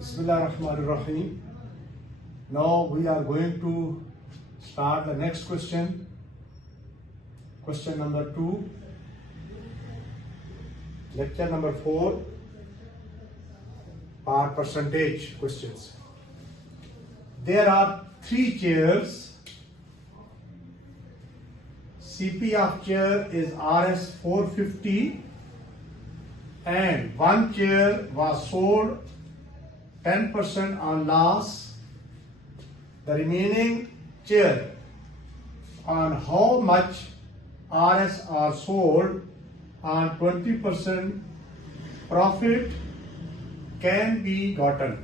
Bismillahirrahmanirrahim. Now we are going to start the next question. Question number 2. Lecture number 4. Par percentage questions. There are 3 chairs. CP of chair is Rs 450 and 1 chair was sold 10% on loss. The remaining chair, on how much Rs are sold on 20% profit can be gotten.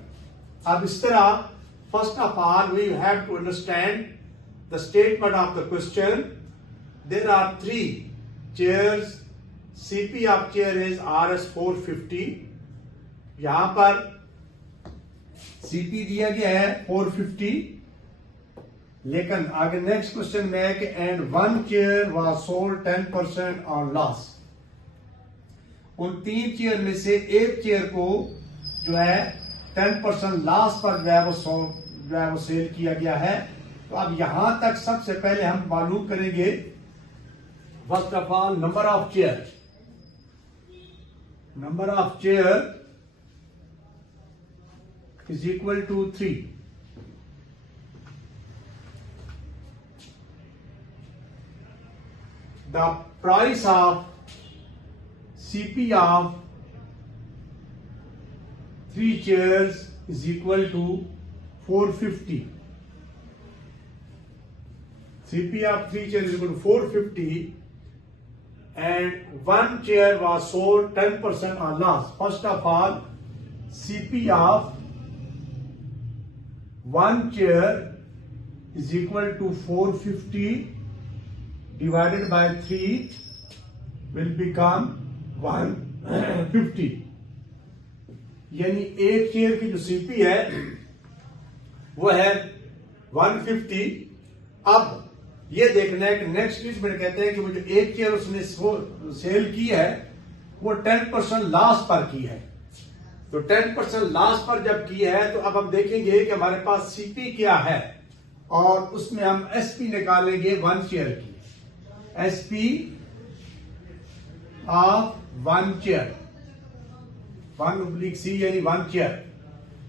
अब इस तरह, first of all, we have to understand the statement of the question. There are 3 chairs. CP of chair is Rs 450. यहाँ पर CP दिया गया है 450, लेकिन आगे नेक्स्ट क्वेश्चन में है कि and 1 chair was sold 10% on loss. उन 3 चेयर में से एक चेयर को जो है 10% लॉस पर जो है वो सेल किया गया है. तो अब यहां तक सबसे पहले हम मालूम करेंगे first of all number of chair. Number of chair is equal to 3. The price of CP of 3 chairs is equal to 450. CP of 3 chairs is equal to 450 and 1 chair was sold 10% on loss. First of all, CP of 1 chair is equal to 450 divided by 3 will become 150. यानी एक chair की जो CP है वो है 150. अब ये देखना है कि नेक्स्ट चीज में कहते हैं कि वो जो एक चेयर उसने सेल की है वो 10% लॉस पर की है. तो 10% लॉस पर जब की है तो अब हम देखेंगे कि हमारे पास सीपी क्या है और उसमें हम एसपी निकालेंगे 1 चेयर की. एसपी ऑफ 1 चेयर 1/c यानी 1 chair.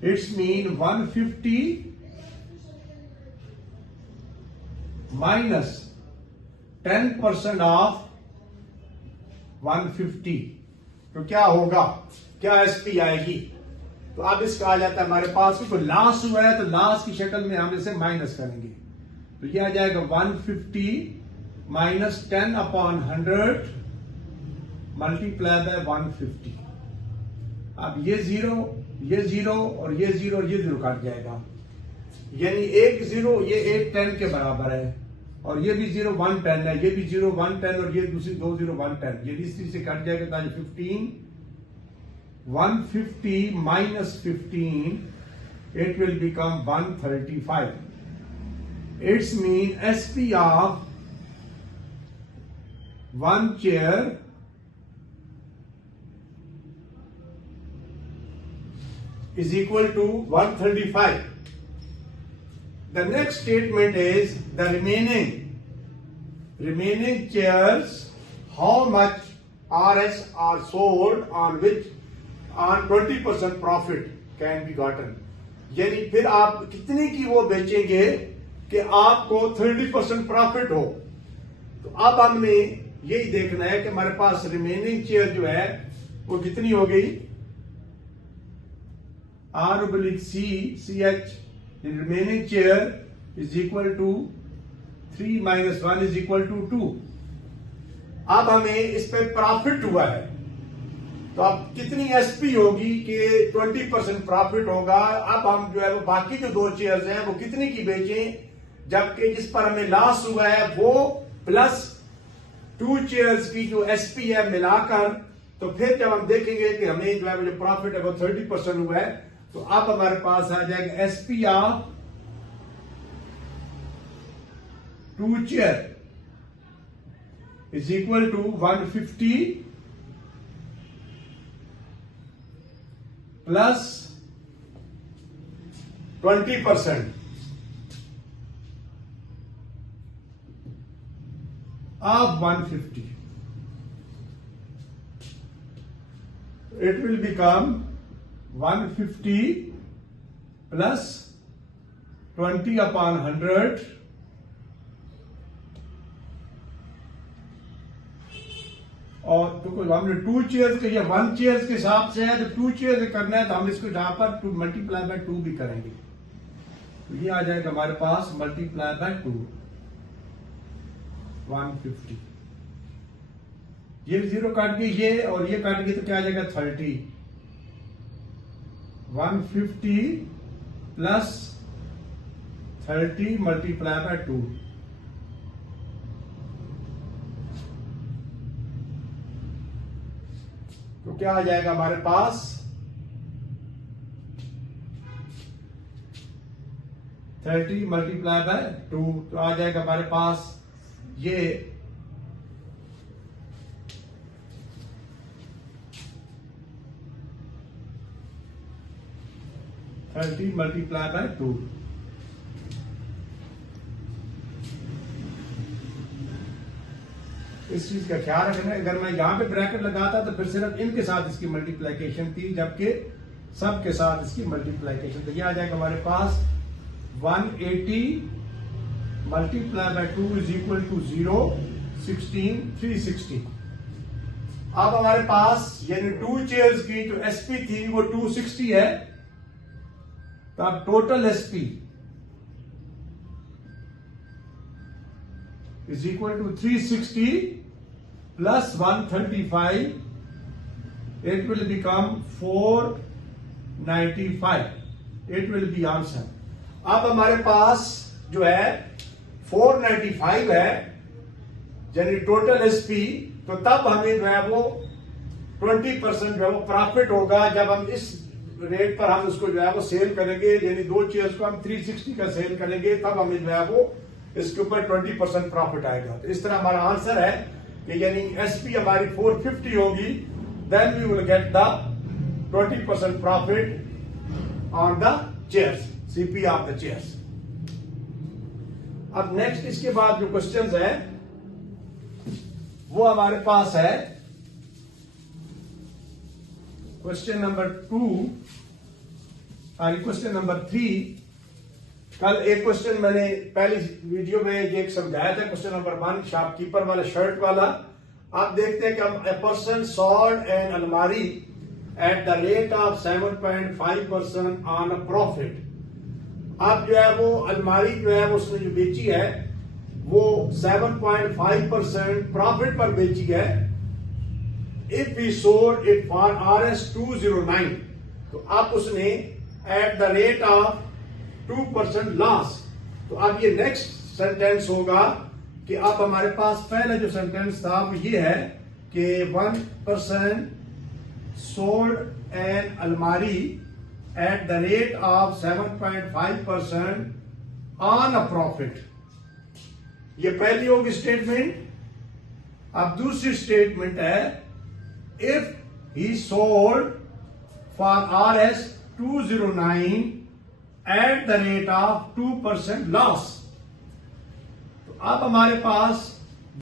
It's mean 150 minus 10% of 150. तो क्या होगा, क्या एसपी आएगी? तो अब इसका आ जाता है हमारे पास कोई लॉस हुआ है तो लॉस की शक्ल में हम इसे माइनस करेंगे. तो ये आ जाएगा 150 माइनस 10/100 मल्टीप्लाई बाय 150. अब ये 0 और ये 0 कट जाएगा. यानी एक 0 ये एक 10 के बराबर है और ये भी 0 1 10 है. ये भी 0 1 10 और ये दूसरी 2 0 1 10. ये तीसरी से कट जाएगा ताकि 15 150 minus 15, it will become 135. It's mean SP of 1 chair is equal to 135. The next statement is the remaining chairs, how much RS are sold on which on 20% profit can be gotten. यानी फिर आप कितने की वो बेचेंगे कि आपको 30% profit हो. तो अब हमने यही देखना है कि हमारे पास रिमेनिंग चेयर जो है वो कितनी हो गई. R/C remaining chair is equal to 3 minus 1 is equal to 2. अब हमें इस पे प्रॉफिट हुआ है तो अब कितनी एसपी होगी कि 20% प्रॉफिट होगा. अब हम जो है वो बाकी जो 2 चेयर्स हैं वो कितनी की बेचें, जबकि जिस पर हमें लॉस हुआ है वो प्लस 2 चेयर्स की जो एसपी है मिलाकर. तो फिर जब हम देखेंगे कि हमें जो है जो प्रॉफिट है वो 30% हुआ है तो अब हमारे पास आ जाएगा SP of 2 chair is equal to 150 plus 20%. Of 150. It will become 150 plus 20 upon 100 और तो हमने 2 चेयर्स के, ये 1 चेयर्स के हिसाब से है, तो 2 चेयर्स करना है तो हम इसको यहां पर 2 मल्टीप्लाई बाय 2 भी करेंगे, तो ये आ जाएगा हमारे पास मल्टीप्लाई बाय 2 150. ये 0 काट के ये और ये काट के तो क्या आ जाएगा 30. 150 प्लस 30 मल्टीप्लाई बाय 2. तो क्या आ जाएगा हमारे पास 30 मल्टीप्लाई बाय 2, तो आ जाएगा हमारे पास ये 30 मल्टीप्लाई बाय 2. इस चीज का ख्याल रखना है, अगर मैं यहां पे ब्रैकेट लगाता तो फिर सिर्फ इनके साथ इसकी मल्टीप्लिकेशन थी, जबकि सब के साथ इसकी मल्टीप्लिकेशन. तो ये आ जाएगा हमारे पास 180 multiply by 2 is equal to 0, 16, 360. अब हमारे पास यानी 2 चेयर्स की जो एसपी थी वो 260 है, तो अब total SP is equal to 360 plus 135, it will become 495. It will be answer. अब हमारे पास जो है 495 है यानी टोटल एसपी, तो तब हमें जो है वो 20% जो है वो प्रॉफिट होगा जब हम इस रेट पर हम उसको जो है वो सेल करेंगे, यानी 2 चेयर्स को हम 360 का सेल करेंगे, तब हमें जो है वो इसके ऊपर 20% प्रॉफिट आएगा. तो इस तरह हमारा आंसर है कि यानी एसपी हमारी 450 होगी, then we will get the 20% profit on the chairs, CP of the chairs. अब नेक्स्ट इसके बाद जो क्वेश्चंस है वो हमारे पास है क्वेश्चन नंबर 2 और क्वेश्चन नंबर 3. कल एक क्वेश्चन मैंने पहली वीडियो में ये एक समझाया था, क्वेश्चन नंबर 1 शॉपकीपर वाला, शर्ट वाला. आप देखते हैं कि हम ए पर्सन सॉल्ड एन अलमारी eight the rate of 7.5% on a profit. अब जो है वो अलमारी जो है उसने जो बेची है वो 7.5% प्रॉफिट पर बेची है. If we sold it for RS 209, तो अब उसने at the rate of 2% loss. तो अब ये नेक्स्ट सेंटेंस होगा कि अब हमारे पास पहला जो सेंटेंस था वो ये है कि 1% सोल्ड एन अलमारी eight the rate of 7.5% on a profit. ये पहली होगी स्टेटमेंट. अब दूसरी स्टेटमेंट है if he sold for RS 209 eight the rate of 2% loss. तो अब हमारे पास